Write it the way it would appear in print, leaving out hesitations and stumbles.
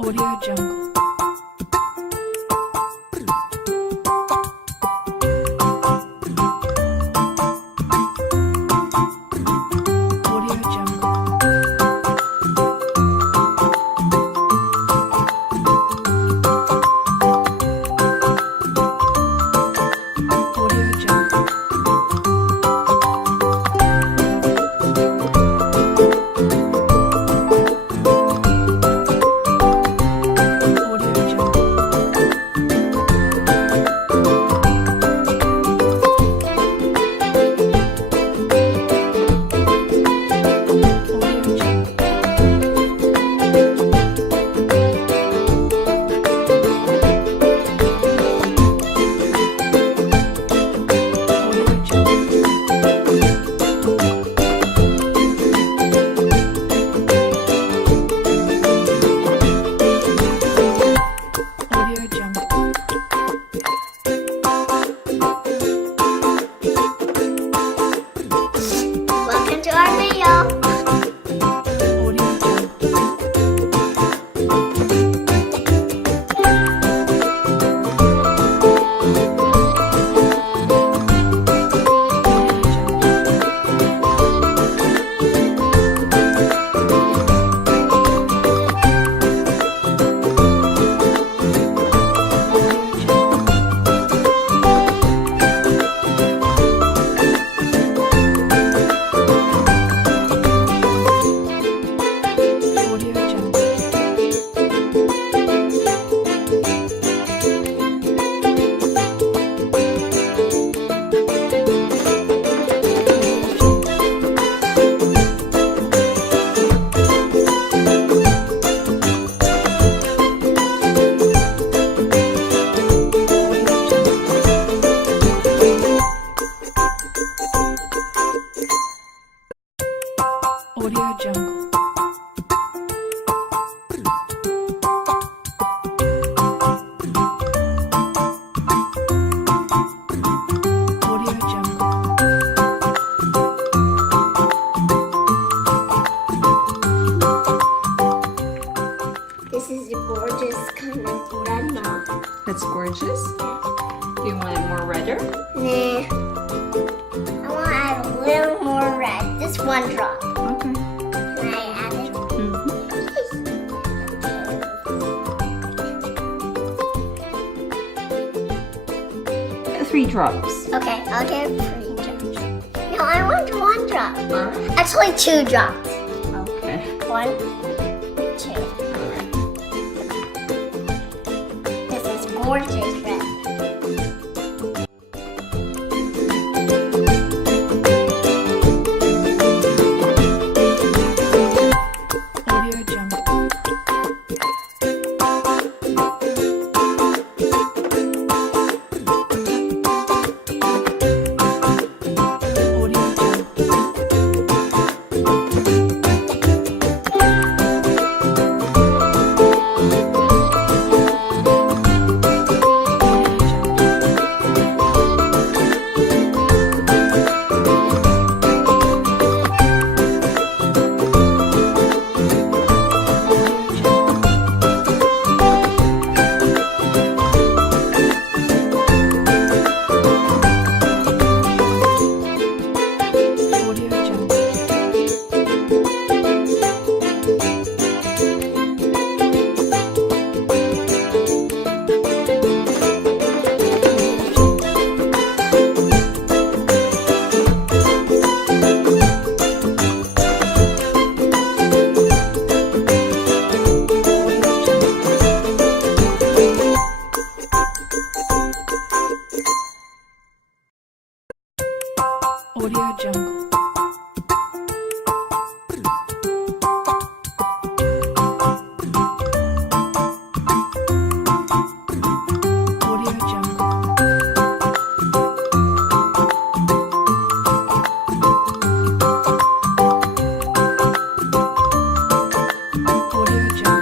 Audio Jungle. Audio Jungle. Audio Jungle. Audio Jungle. Audio Jungle. Audio Jungle. Audio Jungle. Welcome to our video. Audio Jungle. Audio Jungle. Audio Jungle. Audio Jungle. Audio Jungle. Audio Jungle. This is a gorgeous kind of red mom. That's gorgeous. Do you want it more redder? Nah. I want to add a little more red. Just one drop. Okay. Can I add it? Mm-hmm. 3 drops. Okay, I'll get 3 drops. No, I want 1 drop. Alright. Actually, 2 drops. Okay. 1, 2. This is gorgeous red. Audio Jungle. Audio Jungle. Audio Jungle. Audio Jungle. Audio Jungle. Audio Jungle. Audio Jungle. Audio Jungle.